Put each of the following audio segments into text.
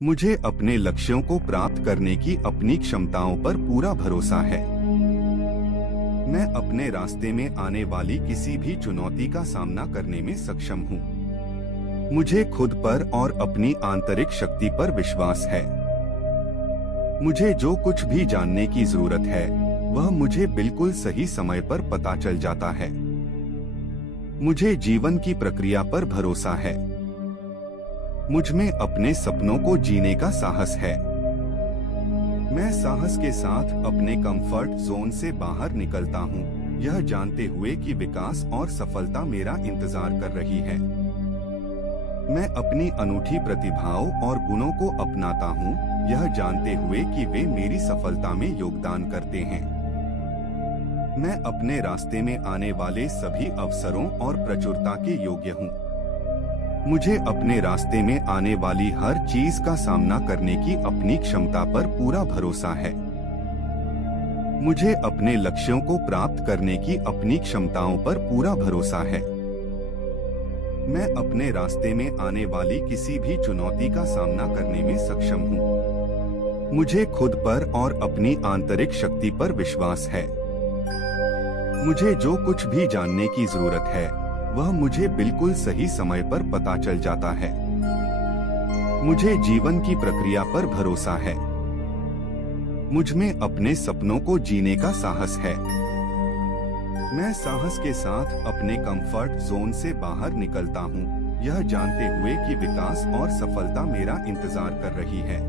मुझे अपने लक्ष्यों को प्राप्त करने की अपनी क्षमताओं पर पूरा भरोसा है। मैं अपने रास्ते में आने वाली किसी भी चुनौती का सामना करने में सक्षम हूँ। मुझे खुद पर और अपनी आंतरिक शक्ति पर विश्वास है। मुझे जो कुछ भी जानने की जरूरत है वह मुझे बिल्कुल सही समय पर पता चल जाता है। मुझे जीवन की प्रक्रिया पर भरोसा है। मुझ में अपने सपनों को जीने का साहस है। मैं साहस के साथ अपने कंफर्ट जोन से बाहर निकलता हूँ, यह जानते हुए कि विकास और सफलता मेरा इंतजार कर रही है। मैं अपनी अनूठी प्रतिभाओं और गुणों को अपनाता हूँ, यह जानते हुए कि वे मेरी सफलता में योगदान करते हैं। मैं अपने रास्ते में आने वाले सभी अवसरों और प्रचुरता के योग्य हूँ। मुझे अपने रास्ते में आने वाली हर चीज का सामना करने की अपनी क्षमता पर पूरा भरोसा है। मुझे अपने लक्ष्यों को प्राप्त करने की अपनी क्षमताओं पर पूरा भरोसा है। मैं अपने रास्ते में आने वाली किसी भी चुनौती का सामना करने में सक्षम हूँ। मुझे खुद पर और अपनी आंतरिक शक्ति पर विश्वास है। मुझे जो कुछ भी जानने की जरूरत है वह मुझे बिल्कुल सही समय पर पता चल जाता है। मुझे जीवन की प्रक्रिया पर भरोसा है। मुझ में अपने सपनों को जीने का साहस है। मैं साहस के साथ अपने कंफर्ट जोन से बाहर निकलता हूँ, यह जानते हुए कि विकास और सफलता मेरा इंतजार कर रही है।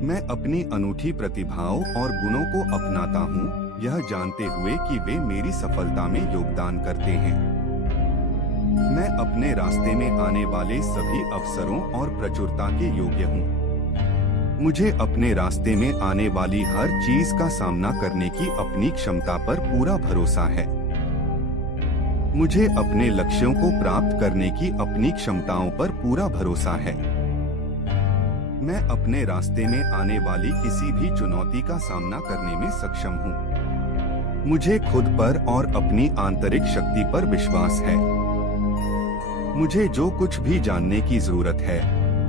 मैं अपनी अनूठी प्रतिभाओं और गुणों को अपनाता हूँ, यह जानते हुए कि वे मेरी सफलता में योगदान करते हैं। मैं अपने रास्ते में आने वाले सभी अवसरों और प्रचुरता के योग्य हूँ। मुझे अपने रास्ते में आने वाली हर चीज का सामना करने की अपनी क्षमता पर पूरा भरोसा है। मुझे अपने लक्ष्यों को प्राप्त करने की अपनी क्षमताओं पर पूरा भरोसा है। मैं अपने रास्ते में आने वाली किसी भी चुनौती का सामना करने में सक्षम हूँ। मुझे खुद पर और अपनी आंतरिक शक्ति पर विश्वास है। मुझे जो कुछ भी जानने की जरूरत है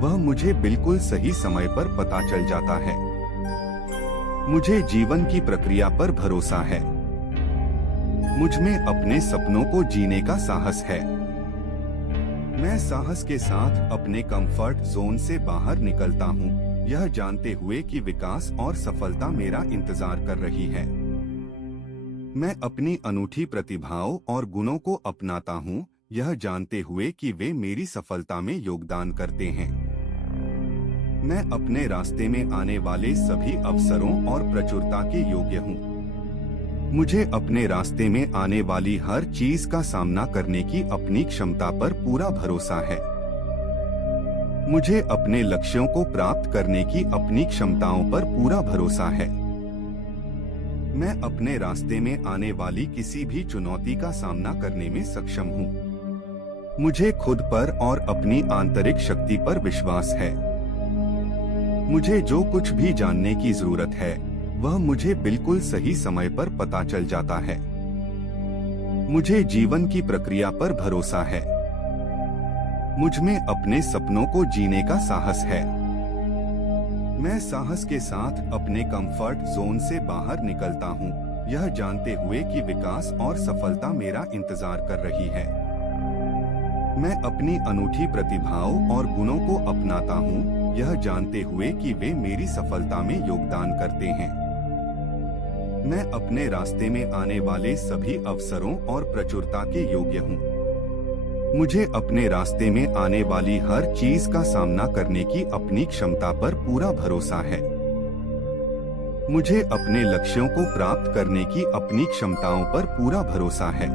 वह मुझे बिल्कुल सही समय पर पता चल जाता है। मुझे जीवन की प्रक्रिया पर भरोसा है। मुझ में अपने सपनों को जीने का साहस है। मैं साहस के साथ अपने कंफर्ट जोन से बाहर निकलता हूँ, यह जानते हुए कि विकास और सफलता मेरा इंतजार कर रही है। मैं अपनी अनूठी प्रतिभाओं और गुणों को अपनाता हूँ, यह जानते हुए कि वे मेरी सफलता में योगदान करते हैं। मैं अपने रास्ते में आने वाले सभी अवसरों और प्रचुरता के योग्य हूँ। मुझे अपने रास्ते में आने वाली हर चीज का सामना करने की अपनी क्षमता पर पूरा भरोसा है। मुझे अपने लक्ष्यों को प्राप्त करने की अपनी क्षमताओं पर पूरा भरोसा है। मैं अपने रास्ते में आने वाली किसी भी चुनौती का सामना करने में सक्षम हूँ। मुझे खुद पर और अपनी आंतरिक शक्ति पर विश्वास है। मुझे जो कुछ भी जानने की जरूरत है वह मुझे बिल्कुल सही समय पर पता चल जाता है। मुझे जीवन की प्रक्रिया पर भरोसा है। मुझ में अपने सपनों को जीने का साहस है। मैं साहस के साथ अपने कंफर्ट जोन से बाहर निकलता हूँ, यह जानते हुए कि विकास और सफलता मेरा इंतजार कर रही है। मैं अपनी अनूठी प्रतिभाओं और गुणों को अपनाता हूँ, यह जानते हुए कि वे मेरी सफलता में योगदान करते हैं। मैं अपने रास्ते में आने वाले सभी अवसरों और प्रचुरता के योग्य हूँ। मुझे अपने रास्ते में आने वाली हर चीज का सामना करने की अपनी क्षमता पर पूरा भरोसा है। मुझे अपने लक्ष्यों को प्राप्त करने की अपनी क्षमताओं पर पूरा भरोसा है।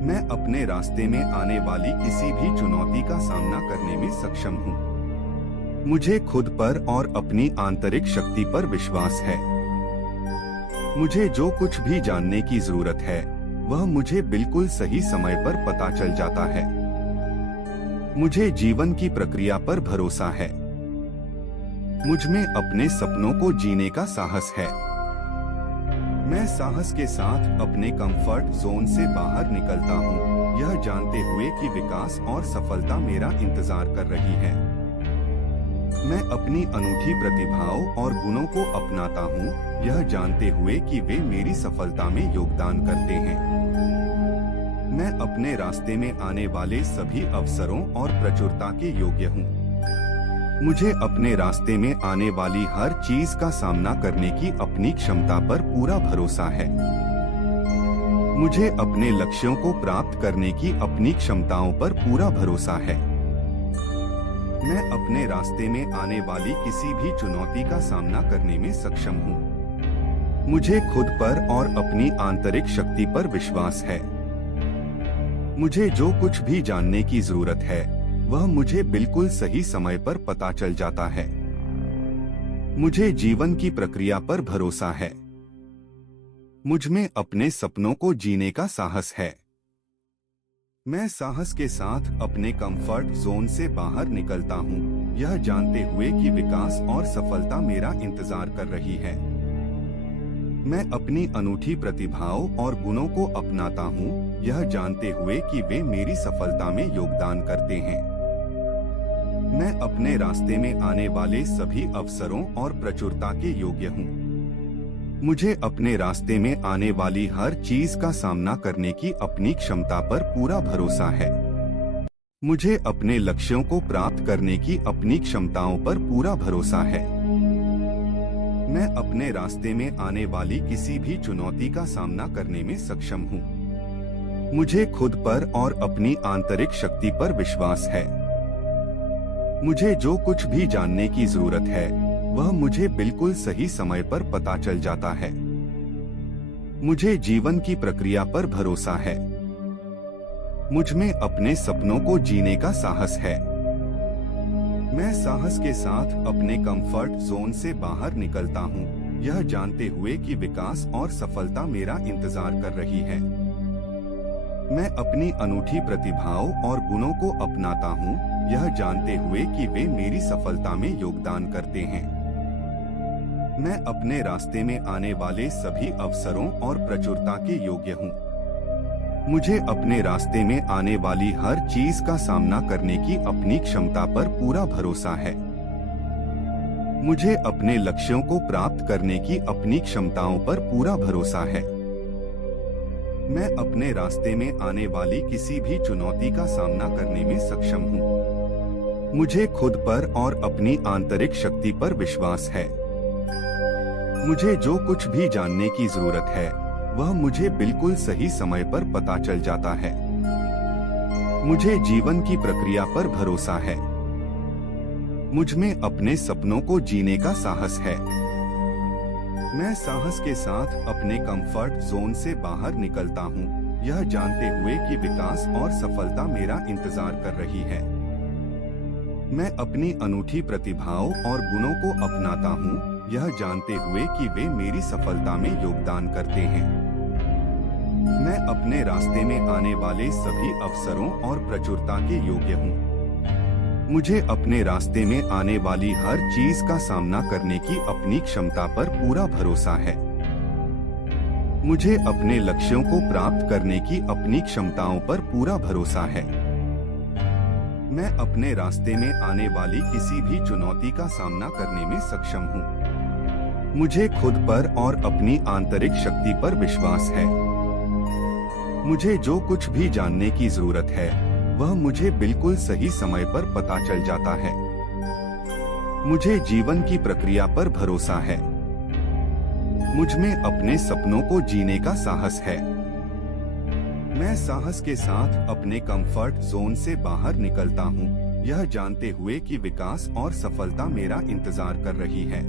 मैं अपने रास्ते में आने वाली किसी भी चुनौती का सामना करने में सक्षम हूँ। मुझे खुद पर और अपनी आंतरिक शक्ति पर विश्वास है। मुझे जो कुछ भी जानने की जरूरत है वह मुझे बिल्कुल सही समय पर पता चल जाता है। मुझे जीवन की प्रक्रिया पर भरोसा है। मुझ में अपने सपनों को जीने का साहस है। मैं साहस के साथ अपने कंफर्ट जोन से बाहर निकलता हूँ, यह जानते हुए कि विकास और सफलता मेरा इंतजार कर रही है। मैं अपनी अनूठी प्रतिभाओं और गुणों को अपनाता हूँ, यह जानते हुए कि वे मेरी सफलता में योगदान करते हैं। मैं अपने रास्ते में आने वाले सभी अवसरों और प्रचुरता के योग्य हूँ। मुझे अपने रास्ते में आने वाली हर चीज का सामना करने की अपनी क्षमता पर पूरा भरोसा है। मुझे अपने लक्ष्यों को प्राप्त करने की अपनी क्षमताओं पर पूरा भरोसा है। मैं अपने रास्ते में आने वाली किसी भी चुनौती का सामना करने में सक्षम हूँ। मुझे खुद पर और अपनी आंतरिक शक्ति पर विश्वास है। मुझे जो कुछ भी जानने की जरूरत है वह मुझे बिल्कुल सही समय पर पता चल जाता है। मुझे जीवन की प्रक्रिया पर भरोसा है। मुझ में अपने सपनों को जीने का साहस है। मैं साहस के साथ अपने कंफर्ट जोन से बाहर निकलता हूँ, यह जानते हुए कि विकास और सफलता मेरा इंतजार कर रही है। मैं अपनी अनूठी प्रतिभाओं और गुणों को अपनाता हूँ, यह जानते हुए कि वे मेरी सफलता में योगदान करते हैं। मैं अपने रास्ते में आने वाले सभी अवसरों और प्रचुरता के योग्य हूँ। मुझे अपने रास्ते में आने वाली हर चीज का सामना करने की अपनी क्षमता पर पूरा भरोसा है। मुझे अपने लक्ष्यों को प्राप्त करने की अपनी क्षमताओं पर पूरा भरोसा है। मैं अपने रास्ते में आने वाली किसी भी चुनौती का सामना करने में सक्षम हूँ। मुझे खुद पर और अपनी आंतरिक शक्ति पर विश्वास है। मुझे जो कुछ भी जानने की जरूरत है वह मुझे बिल्कुल सही समय पर पता चल जाता है। मुझे जीवन की प्रक्रिया पर भरोसा है। मुझ में अपने सपनों को जीने का साहस है। मैं साहस के साथ अपने कंफर्ट जोन से बाहर निकलता हूँ, यह जानते हुए कि विकास और सफलता मेरा इंतजार कर रही है। मैं अपनी अनूठी प्रतिभाओं और गुणों को अपनाता हूँ, यह जानते हुए कि वे मेरी सफलता में योगदान करते हैं। मैं अपने रास्ते में आने वाले सभी अवसरों और प्रचुरता के योग्य हूँ। मुझे अपने रास्ते में आने वाली हर चीज का सामना करने की अपनी क्षमता पर पूरा भरोसा है। मुझे अपने लक्ष्यों को प्राप्त करने की अपनी क्षमताओं पर पूरा भरोसा है। मैं अपने रास्ते में आने वाली किसी भी चुनौती का सामना करने में सक्षम हूँ। मुझे खुद पर और अपनी आंतरिक शक्ति पर विश्वास है। मुझे जो कुछ भी जानने की जरूरत है वह मुझे बिल्कुल सही समय पर पता चल जाता है। मुझे जीवन की प्रक्रिया पर भरोसा है। मुझ में अपने सपनों को जीने का साहस है। मैं साहस के साथ अपने कंफर्ट जोन से बाहर निकलता हूँ, यह जानते हुए कि विकास और सफलता मेरा इंतजार कर रही है। मैं अपनी अनूठी प्रतिभाओं और गुणों को अपनाता हूँ, यह जानते हुए कि वे मेरी सफलता में योगदान करते हैं। मैं अपने रास्ते में आने वाले सभी अवसरों और प्रचुरता के योग्य हूँ। मुझे अपने रास्ते में आने वाली हर चीज का सामना करने की अपनी क्षमता पर पूरा भरोसा है। मुझे अपने लक्ष्यों को प्राप्त करने की अपनी क्षमताओं पर पूरा भरोसा है। मैं अपने रास्ते में आने वाली किसी भी चुनौती का सामना करने में सक्षम हूँ। मुझे खुद पर और अपनी आंतरिक शक्ति पर विश्वास है। मुझे जो कुछ भी जानने की जरूरत है वह मुझे बिल्कुल सही समय पर पता चल जाता है। मुझे जीवन की प्रक्रिया पर भरोसा है। मुझ में अपने सपनों को जीने का साहस है। मैं साहस के साथ अपने कंफर्ट जोन से बाहर निकलता हूँ, यह जानते हुए कि विकास और सफलता मेरा इंतजार कर रही है।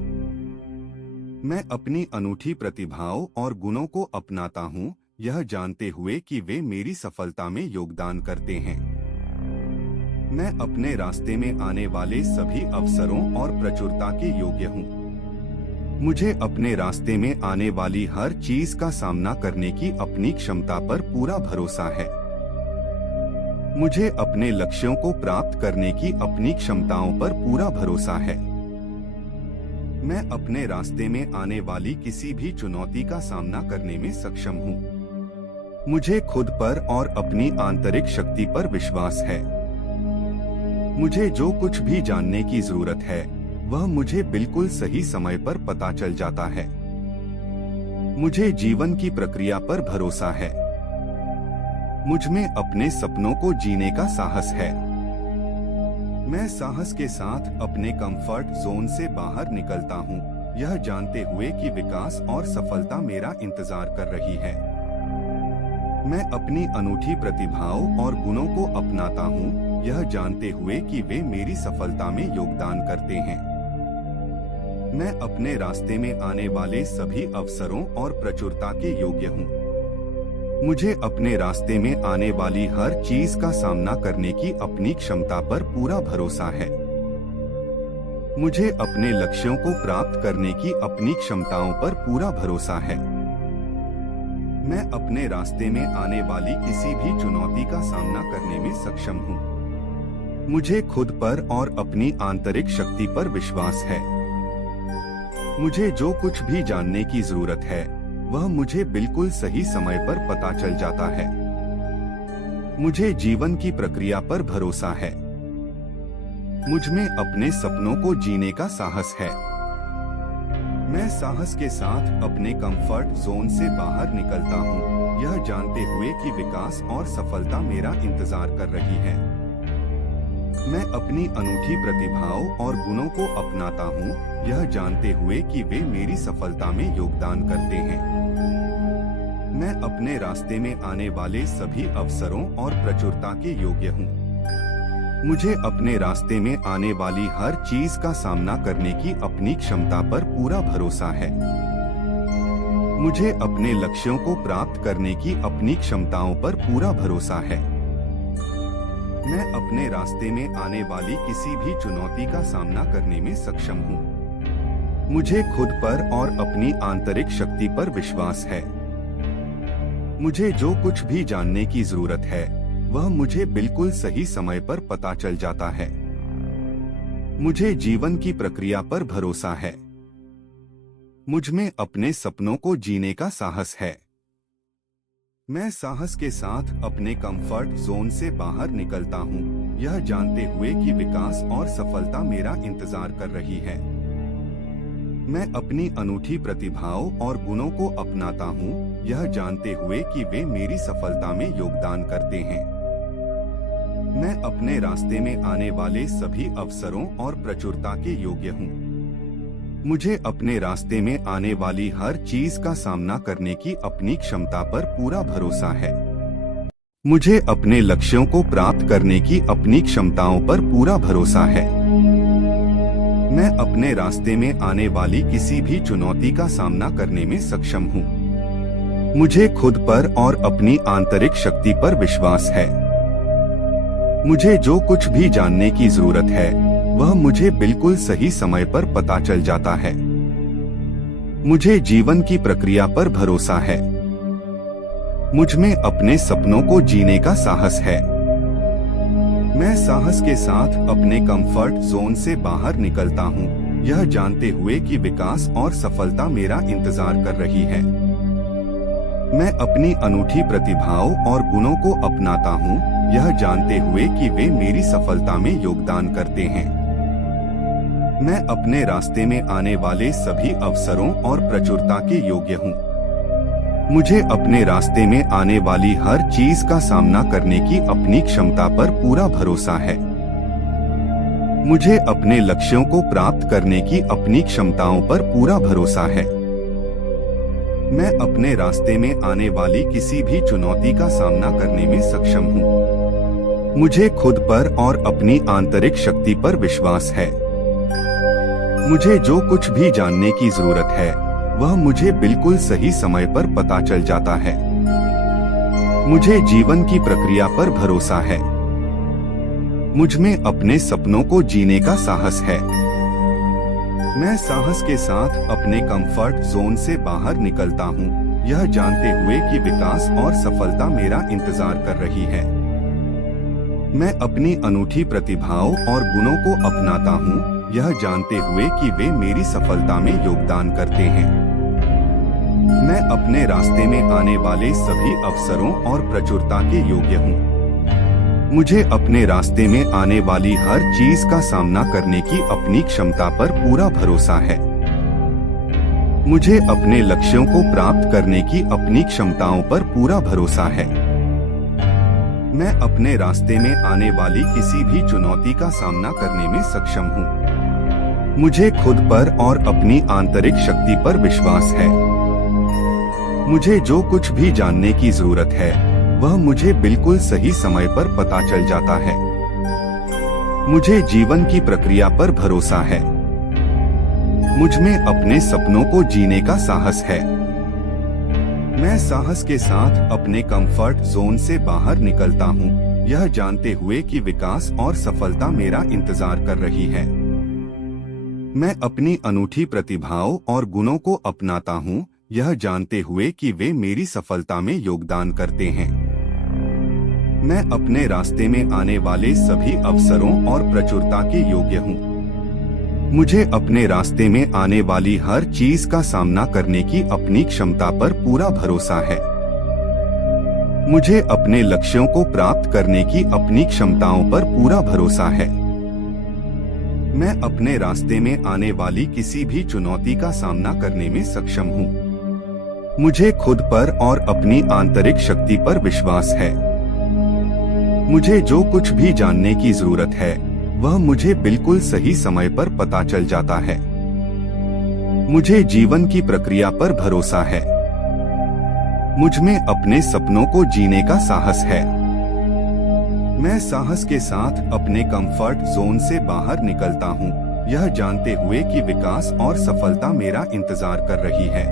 मैं अपनी अनूठी प्रतिभाओं और गुणों को अपनाता हूँ, यह जानते हुए कि वे मेरी सफलता में योगदान करते हैं। मैं अपने रास्ते में आने वाले सभी अवसरों और प्रचुरता के योग्य हूँ। मुझे अपने रास्ते में आने वाली हर चीज का सामना करने की अपनी क्षमता पर पूरा भरोसा है। मुझे अपने लक्ष्यों को प्राप्त करने की अपनी क्षमताओं पर पूरा भरोसा है। मैं अपने रास्ते में आने वाली किसी भी चुनौती का सामना करने में सक्षम हूँ। मुझे खुद पर और अपनी आंतरिक शक्ति पर विश्वास है। मुझे जो कुछ भी जानने की जरूरत है वह मुझे बिल्कुल सही समय पर पता चल जाता है। मुझे जीवन की प्रक्रिया पर भरोसा है। मुझ में अपने सपनों को जीने का साहस है। मैं साहस के साथ अपने कंफर्ट जोन से बाहर निकलता हूँ, यह जानते हुए कि विकास और सफलता मेरा इंतजार कर रही है। मैं अपनी अनूठी प्रतिभाओं और गुणों को अपनाता हूँ, यह जानते हुए कि वे मेरी सफलता में योगदान करते हैं। मैं अपने रास्ते में आने वाले सभी अवसरों और प्रचुरता के योग्य हूँ। मुझे अपने रास्ते में आने वाली हर चीज का सामना करने की अपनी क्षमता पर पूरा भरोसा है। मुझे अपने लक्ष्यों को प्राप्त करने की अपनी क्षमताओं पर पूरा भरोसा है। मैं अपने रास्ते में आने वाली किसी भी चुनौती का सामना करने में सक्षम हूँ। मुझे खुद पर और अपनी आंतरिक शक्ति पर विश्वास है। मुझे जो कुछ भी जानने की जरूरत है, वह मुझे बिल्कुल सही समय पर पता चल जाता है। मुझे जीवन की प्रक्रिया पर भरोसा है। मुझ में अपने सपनों को जीने का साहस है। मैं साहस के साथ अपने कंफर्ट जोन से बाहर निकलता हूँ, यह जानते हुए कि विकास और सफलता मेरा इंतजार कर रही है। मैं अपनी अनूठी प्रतिभाओं और गुणों को अपनाता हूँ, यह जानते हुए कि वे मेरी सफलता में योगदान करते हैं। मैं अपने रास्ते में आने वाले सभी अवसरों और प्रचुरता के योग्य हूँ। मुझे अपने रास्ते में आने वाली हर चीज का सामना करने की अपनी क्षमता पर पूरा भरोसा है। मुझे अपने लक्ष्यों को प्राप्त करने की अपनी क्षमताओं पर पूरा भरोसा है। मैं अपने रास्ते में आने वाली किसी भी चुनौती का सामना करने में सक्षम हूँ। मुझे खुद पर और अपनी आंतरिक शक्ति पर विश्वास है। मुझे जो कुछ भी जानने की जरूरत है, वह मुझे बिल्कुल सही समय पर पता चल जाता है। मुझे जीवन की प्रक्रिया पर भरोसा है। मुझ में अपने सपनों को जीने का साहस है। मैं साहस के साथ अपने कंफर्ट जोन से बाहर निकलता हूँ, यह जानते हुए कि विकास और सफलता मेरा इंतजार कर रही है। मैं अपनी अनूठी प्रतिभाओं और गुणों को अपनाता हूँ, यह जानते हुए कि वे मेरी सफलता में योगदान करते हैं। मैं अपने रास्ते में आने वाले सभी अवसरों और प्रचुरता के योग्य हूँ। मुझे अपने रास्ते में आने वाली हर चीज का सामना करने की अपनी क्षमता पर पूरा भरोसा है। मुझे अपने लक्ष्यों को प्राप्त करने की अपनी क्षमताओं पर पूरा भरोसा है। मैं अपने रास्ते में आने वाली किसी भी चुनौती का सामना करने में सक्षम हूँ। मुझे खुद पर और अपनी आंतरिक शक्ति पर विश्वास है। मुझे जो कुछ भी जानने की जरूरत है, वह मुझे बिल्कुल सही समय पर पता चल जाता है। मुझे जीवन की प्रक्रिया पर भरोसा है। मुझ में अपने सपनों को जीने का साहस है। मैं साहस के साथ अपने कंफर्ट जोन से बाहर निकलता हूँ, यह जानते हुए कि विकास और सफलता मेरा इंतजार कर रही है। मैं अपनी अनूठी प्रतिभाओं और गुणों को अपनाता हूँ, यह जानते हुए कि वे मेरी सफलता में योगदान करते हैं। मैं अपने रास्ते में आने वाले सभी अवसरों और प्रचुरता के योग्य हूँ। मुझे अपने रास्ते में आने वाली हर चीज का सामना करने की अपनी क्षमता पर पूरा भरोसा है। मुझे अपने लक्ष्यों को प्राप्त करने की अपनी क्षमताओं पर पूरा भरोसा है। मैं अपने रास्ते में आने वाली किसी भी चुनौती का सामना करने में सक्षम हूँ। मुझे खुद पर और अपनी आंतरिक शक्ति पर विश्वास है। मुझे जो कुछ भी जानने की जरूरत है, वह मुझे बिल्कुल सही समय पर पता चल जाता है। मुझे जीवन की प्रक्रिया पर भरोसा है। मुझ में अपने सपनों को जीने का साहस है। मैं साहस के साथ अपने कंफर्ट जोन से बाहर निकलता हूँ, यह जानते हुए कि विकास और सफलता मेरा इंतजार कर रही है। मैं अपनी अनूठी प्रतिभाओं और गुणों को अपनाता हूँ, यह जानते हुए कि वे मेरी सफलता में योगदान करते हैं। मैं अपने रास्ते में आने वाले सभी अवसरों और प्रचुरता के योग्य हूँ। मुझे अपने रास्ते में आने वाली हर चीज का सामना करने की अपनी क्षमता पर पूरा भरोसा है। मुझे अपने लक्ष्यों को प्राप्त करने की अपनी क्षमताओं पर पूरा भरोसा है। मैं अपने रास्ते में आने वाली किसी भी चुनौती का सामना करने में सक्षम हूँ। मुझे खुद पर और अपनी आंतरिक शक्ति पर विश्वास है। मुझे जो कुछ भी जानने की जरूरत है वह मुझे बिल्कुल सही समय पर पता चल जाता है। मुझे जीवन की प्रक्रिया पर भरोसा है। मुझ में अपने सपनों को जीने का साहस है। मैं साहस के साथ अपने कंफर्ट जोन से बाहर निकलता हूँ, यह जानते हुए कि विकास और सफलता मेरा इंतजार कर रही है। मैं अपनी अनूठी प्रतिभाओं और गुणों को अपनाता हूँ, यह जानते हुए कि वे मेरी सफलता में योगदान करते हैं। मैं अपने रास्ते में आने वाले सभी अवसरों और प्रचुरता के योग्य हूँ। मुझे अपने रास्ते में आने वाली हर चीज का सामना करने की अपनी क्षमता पर पूरा भरोसा है। मुझे अपने लक्ष्यों को प्राप्त करने की अपनी क्षमताओं पर पूरा भरोसा है। मैं अपने रास्ते में आने वाली किसी भी चुनौती का सामना करने में सक्षम हूँ। मुझे खुद पर और अपनी आंतरिक शक्ति पर विश्वास है। मुझे जो कुछ भी जानने की जरूरत है वह मुझे बिल्कुल सही समय पर पता चल जाता है। मुझे जीवन की प्रक्रिया पर भरोसा है। मुझ में अपने सपनों को जीने का साहस है। मैं साहस के साथ अपने कंफर्ट जोन से बाहर निकलता हूँ, यह जानते हुए कि विकास और सफलता मेरा इंतजार कर रही है।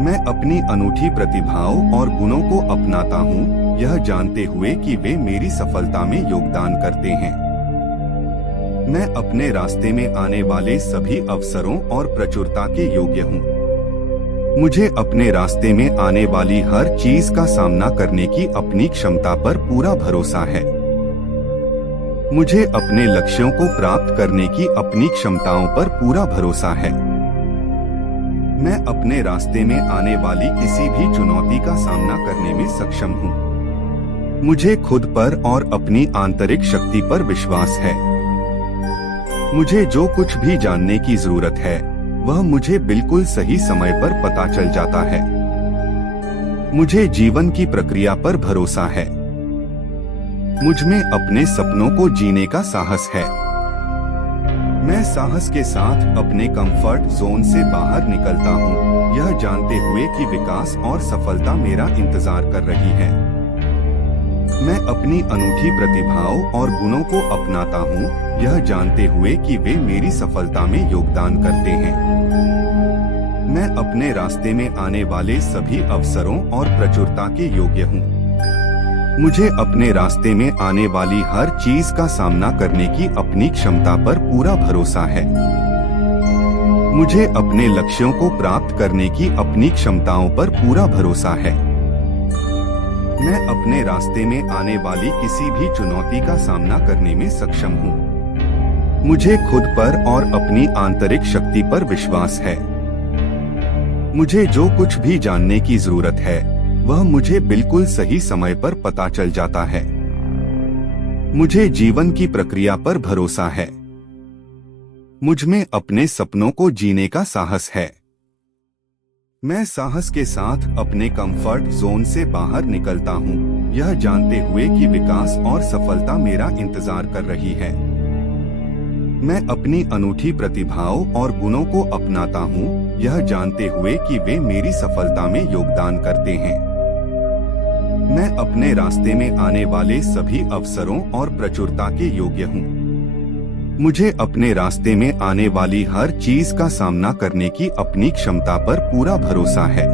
मैं अपनी अनूठी प्रतिभाओं और गुणों को अपनाता हूँ, यह जानते हुए कि वे मेरी सफलता में योगदान करते हैं। मैं अपने रास्ते में आने वाले सभी अवसरों और प्रचुरता के योग्य हूँ। मुझे अपने रास्ते में आने वाली हर चीज का सामना करने की अपनी क्षमता पर पूरा भरोसा है। मुझे अपने लक्ष्यों को प्राप्त करने की अपनी क्षमताओं पर पूरा भरोसा है। मैं अपने रास्ते में आने वाली किसी भी चुनौती का सामना करने में सक्षम हूँ। मुझे खुद पर और अपनी आंतरिक शक्ति पर विश्वास है। मुझे जो कुछ भी जानने की जरूरत है वह मुझे बिल्कुल सही समय पर पता चल जाता है। मुझे जीवन की प्रक्रिया पर भरोसा है। मुझ में अपने सपनों को जीने का साहस है। मैं साहस के साथ अपने कंफर्ट जोन से बाहर निकलता हूँ, यह जानते हुए कि विकास और सफलता मेरा इंतजार कर रही है। मैं अपनी अनूठी प्रतिभाओं और गुणों को अपनाता हूँ, यह जानते हुए कि वे मेरी सफलता में योगदान करते हैं। मैं अपने रास्ते में आने वाले सभी अवसरों और प्रचुरता के योग्य हूँ। मुझे अपने रास्ते में आने वाली हर चीज का सामना करने की अपनी क्षमता पर पूरा भरोसा है। मुझे अपने लक्ष्यों को प्राप्त करने की अपनी क्षमताओं पर पूरा भरोसा है। मैं अपने रास्ते में आने वाली किसी भी चुनौती का सामना करने में सक्षम हूँ। मुझे खुद पर और अपनी आंतरिक शक्ति पर विश्वास है। मुझे जो कुछ भी जानने की जरूरत है वह मुझे बिल्कुल सही समय पर पता चल जाता है। मुझे जीवन की प्रक्रिया पर भरोसा है। मुझ में अपने सपनों को जीने का साहस है। मैं साहस के साथ अपने कंफर्ट जोन से बाहर निकलता हूँ, यह जानते हुए कि विकास और सफलता मेरा इंतजार कर रही है। मैं अपनी अनूठी प्रतिभाओं और गुणों को अपनाता हूँ, यह जानते हुए कि वे मेरी सफलता में योगदान करते हैं। मैं अपने रास्ते में आने वाले सभी अवसरों और प्रचुरता के योग्य हूँ। मुझे अपने रास्ते में आने वाली हर चीज का सामना करने की अपनी क्षमता पर पूरा भरोसा है।